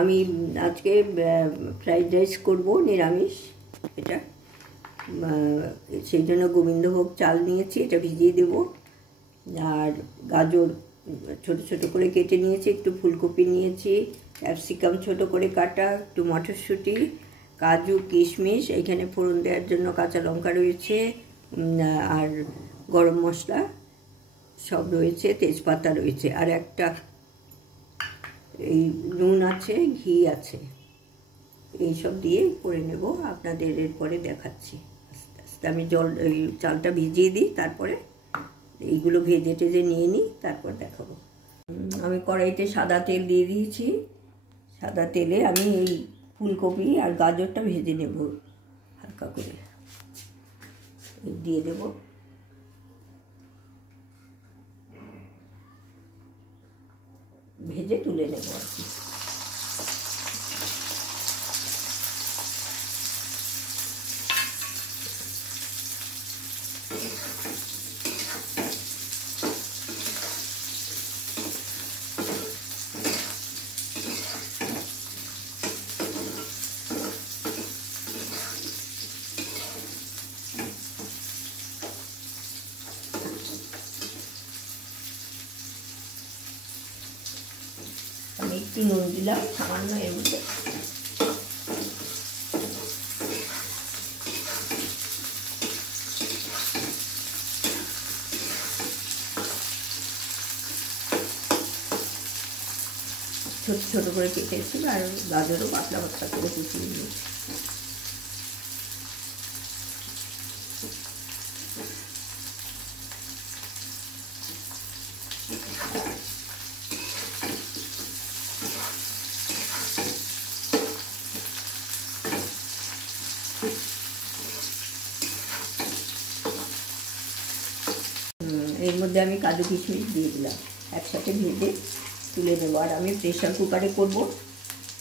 আমি আজকে fried rice করবো নিরামিষ। এটা সেই জন্য গোবিন্দভোগ চাল নিয়েছি, এটা ভিজিয়ে দেব। আর গাজর ছোট ছোট করে কেটে নিয়েছি, একটু ফুলকপি নিয়েছি, ক্যাপসিকাম ছোট করে কাটা, একটু মটরশুঁটি, কাজু, কিশমিশ, এখানে ফোড়ন দেওয়ার জন্য কাঁচা লঙ্কা রয়েছে, আর গরম মশলা সব রয়েছে, তেজপাতা রয়েছে, আর একটা এই নুন আছে, ঘি আছে। এইসব দিয়ে করে নেব, আপনাদের এরপরে দেখাচ্ছি। আস্তে আস্তে আমি এই চালটা ভিজিয়ে দিই, তারপরে এইগুলো ভেজে টেজে নিয়ে নিই, তারপর দেখাবো। আমি কড়াইতে সাদা তেল দিয়ে দিয়েছি। সাদা তেলে আমি এই ফুলকপি আর গাজরটা ভেজে নেব হালকা করে, দিয়ে দেব। ভেজে তুলে নেব আর কি। আমি একটু নুন দিলাম সামান্য এর মধ্যে। ছোট ছোট করে কেটেছি, আর গাজরও পাতলা পাতলা করে কুচিয়ে নিয়েছি। এর মধ্যে আমি কাজু কিশমিশ দিয়ে দিলাম, একসাথে ভেজে তুলে দেবো। আর আমি প্রেশার কুকারে করব,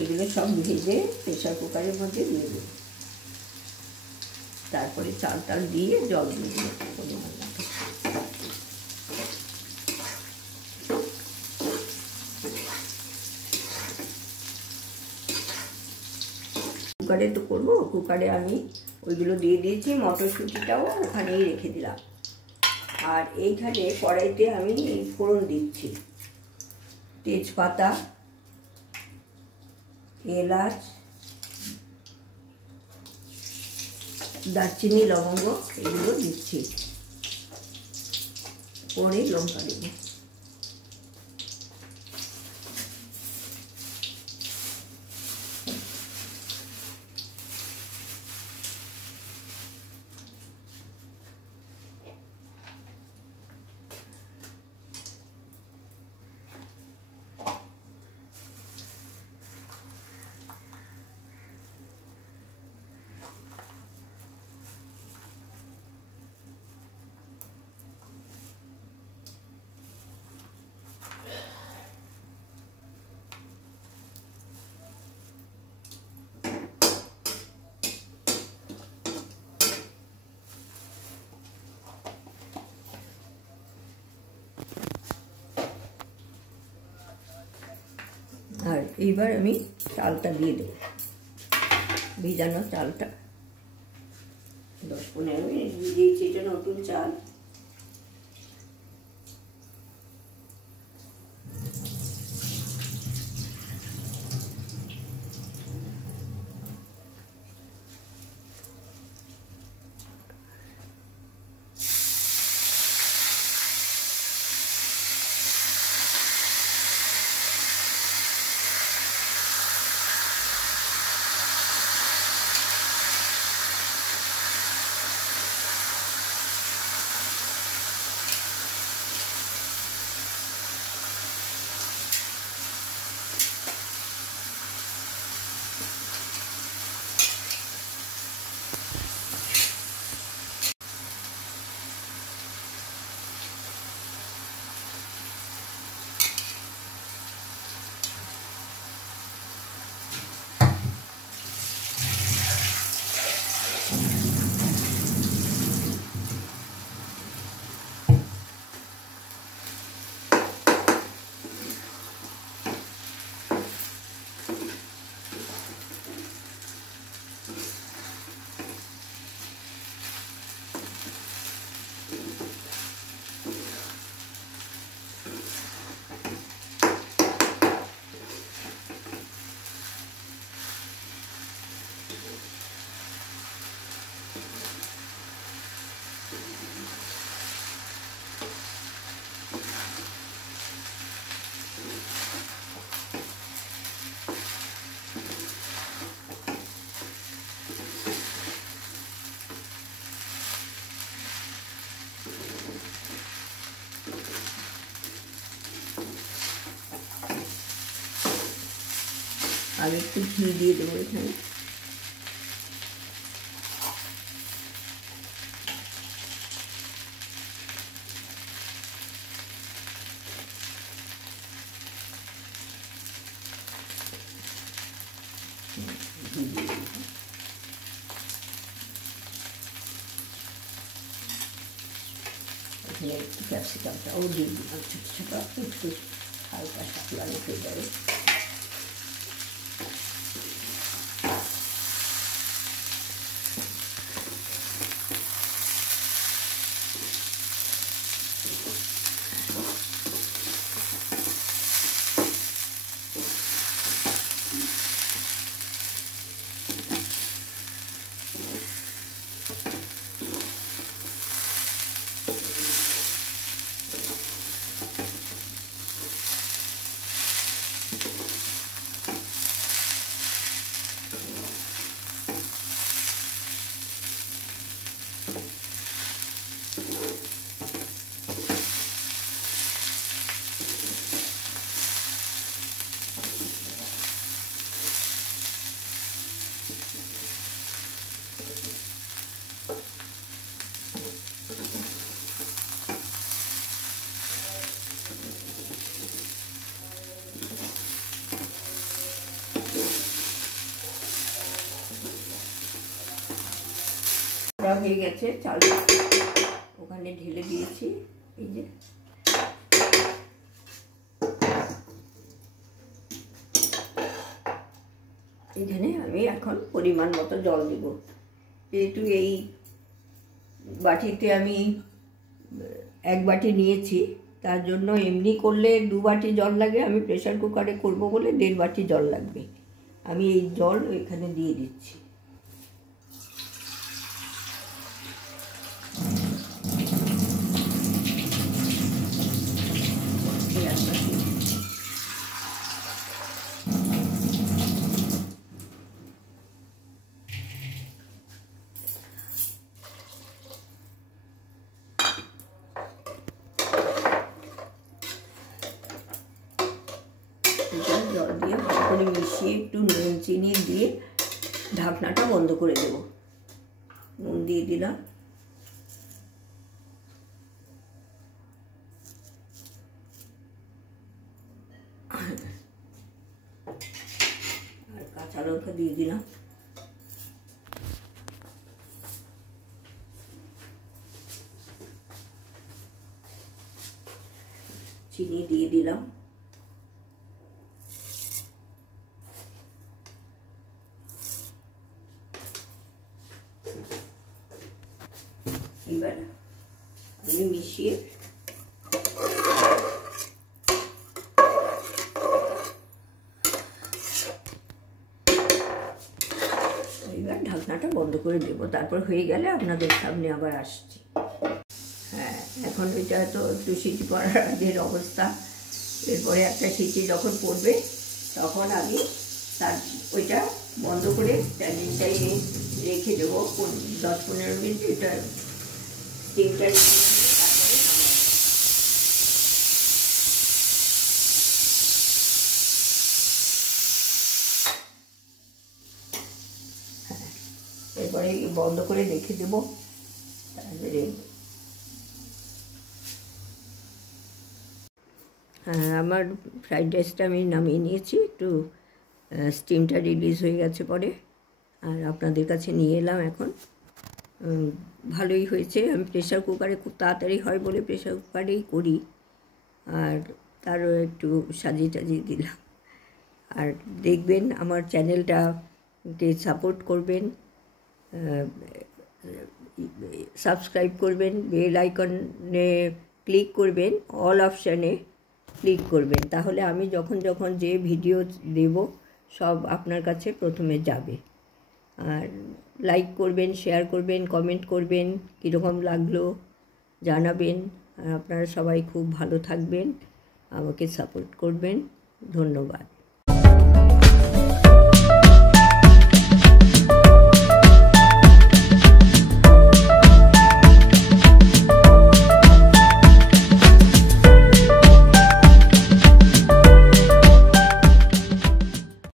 এগুলো সব ভেজে প্রেশার কুকারের মধ্যে দিয়ে দেবো। তারপরে চাল টাল দিয়ে জল দিয়ে দেবো পরিমাণ মতো। কুকারে তো করবো, কুকারে আমি ওইগুলো দিয়ে দিয়েছি, মটরশুঁটিটাও ওখানেই রেখে দিলাম। আর এইখানে কড়াইতে আমি ফোড়ন দিচ্ছি, তেজপাতা, এলাচ, দারচিনি, লবঙ্গ, এগুলো দিচ্ছি, পরে লঙ্কা দেব। আর এইবার আমি চালটা দিয়ে দেবো, ভিজানো চালটা। 10-15 মিনিট ভিজিয়েছি, এটা নতুন চাল। আর একটু ঘি দিয়ে দেবো এখানে। এখানে একটু ক্যাপসিকামটাও দিয়ে দিলাম ছোটো ছোটো, একটু হালকা সাপলানো হয়ে যাবে। হয়ে গেছে, চাল ওখানে ঢেলে দিয়েছি। এই যে এখানে আমি এখন পরিমাণ মতো জল দেব। যেহেতু এই বাটিতে আমি 1 বাটি নিয়েছি, তার জন্য এমনি করলে 2 বাটি জল লাগে, আমি প্রেসার কুকারে করব বলে 1.5 বাটি জল লাগবে। আমি এই জল এখানে দিয়ে দিচ্ছি। জল দিয়ে ভালো করে মিশিয়ে একটু নুন চিনি দিয়ে ঢাকনাটা বন্ধ করে দেব। নুন দিয়ে দিলাম, আর কাঁচা লঙ্কা দিয়ে দিলাম, চিনি দিয়ে দিলাম, এবার আমি মিশিয়ে এবার ঢাকনাটা বন্ধ করে দেবো। তারপর হয়ে গেলে আপনাদের সামনে আবার আসছি। হ্যাঁ, এখন এটা তো একটু সিটি পড়ার আগের অবস্থা। এরপরে একটা সিটি যখন পড়বে তখন আমি তার ওইটা বন্ধ করে স্ট্যান্ডিং টাইমে রেখে দেবো 10-15 মিনিট। এটা স্টিমটা এরপরে বন্ধ করে রেখে দেবো। তারপরে আমার ফ্রাইড রাইসটা আমি নামিয়ে নিয়েছি, একটু স্টিমটা রিলিজ হয়ে গেছে পরে, আর আপনাদের কাছে নিয়ে এলাম এখন। ভালোই হয়েছে। আমি প্রেসার কুকারে খুব তাড়াতাড়ি হয় বলে প্রেসার কুকারেই করি, আর তারও একটু সাজিয়ে টাজিয়ে দিলাম। আর দেখবেন আমার চ্যানেলটাকে সাপোর্ট করবেন, সাবস্ক্রাইব করবেন, বেল আইকনে ক্লিক করবেন, অল অপশানে ক্লিক করবেন, তাহলে আমি যখন যখন যে ভিডিও দেব সব আপনার কাছে প্রথমে যাবে। আর লাইক করবেন, শেয়ার করবেন, কমেন্ট করবেন, কীরকম লাগলো জানাবেন। আর আপনারা সবাই খুব ভালো থাকবেন, আমাকে সাপোর্ট করবেন। ধন্যবাদ।